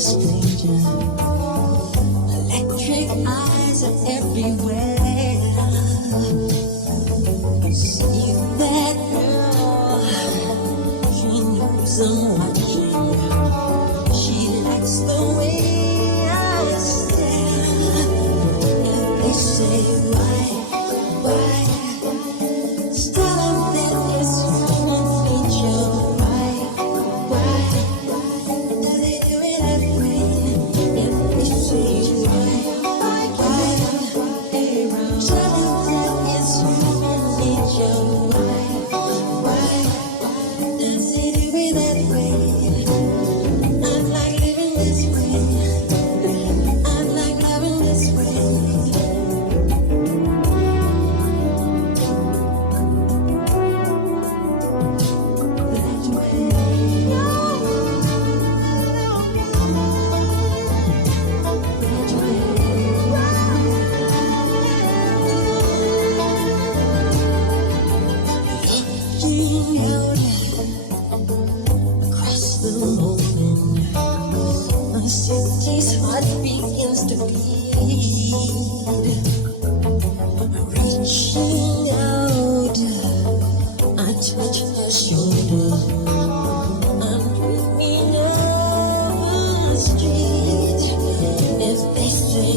stranger. Electric eyes are everywhere. See that girl? She knows I'm watching. She likes the way I stare. And they say why? Stop that it's human nature. Why? Do they do it that way? If they say why? Stop that it's human nature. Why? Does it do it that way? I'm like living this way. I'm like loving this way. That way. That way. Looking out across the moment, my city's heart begins to beat. Reaching out, I touch her shoulder. I'm dreaming of a street. If they say